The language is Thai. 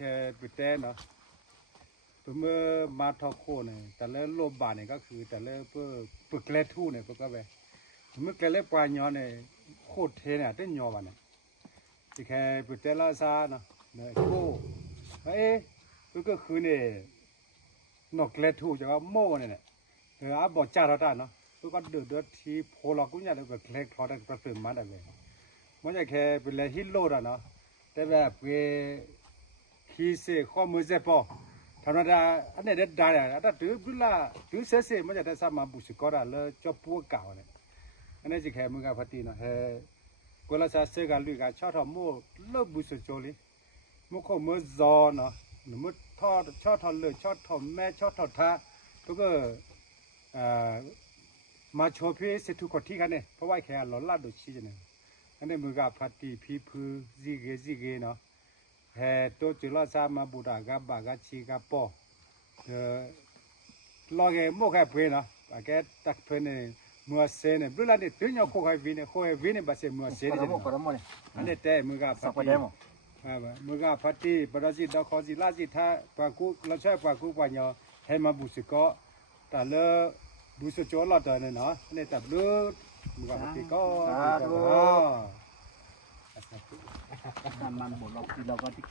ค่ปิดแต่เนาะเมื่อมาทอโคเนี่ยแต่ละโลบาเนี่ยก็คือแต่ละเพื่อปึกเล็ดทู่เนี่ยก็แบบเมื่อเกล็ดปลายย้อนเนี่ยโคตรเทเนี่ยได้ยอวันเนี่ยที่แค่ปิดแต่ละซาเนาะเนี่ยโก้ก็คือเนี่ยนกเล็ดทู่จะว่าโม่เนี่ยอาบอกจ่าเราได้เนาะก็เดือดที่โพลกุญญาเลยก็เล็กทอดกระเพื่อมมาได้เลยมันจะแค่เป็นเลยฮิโลดเนาะแต่แบบเวคีเซ่ข้อมือเจ็บปอธรรมดาอันนี้ได้เลยอันนั้นถือละถือเซ่มันจะได้สามารถบุษกอได้เลยจบปัวเก่าเนี่ยอันนี้จะแค่มึงกับพัตีเนาะกูละซาเซ่กันลุยกันชอบทำมั่วเลิกบุษโจลิมุขมือจอเนาะมุดทอดชอบทอดเลยชอบทอดแม่ชอบทอดท่าก็มาโชว์พี่เสร็จทุกคนที่กันเนี่ยเพราะว่าแค่หล่อลาดูชีเนี่ยอันนี้มึงกับพัตีพี่พื้ซีเกเนาะตัวจุลสามาบูดากับบากาชีกับปอลองโมกให้เพื่อนเนาะแกตักเพื่อนเนี่ยมัวเซเนี่ยดูแลเนี่ยถึงยังโคให้วินเนี่ยบาเซมัวเซเนี่ยอันนี้แต่มึงกับพัตีมึงกับพัตีบราซิลดาวคอซิลาซิท่าปากุเราใช้ปากุปัญญาให้มาบุษก็แต่เลิกบุษโจลอดเนี่ยเนาะเนี่ยแต่เลิกมึงกับพัตีก็มันหมดเราที่เราก็ที่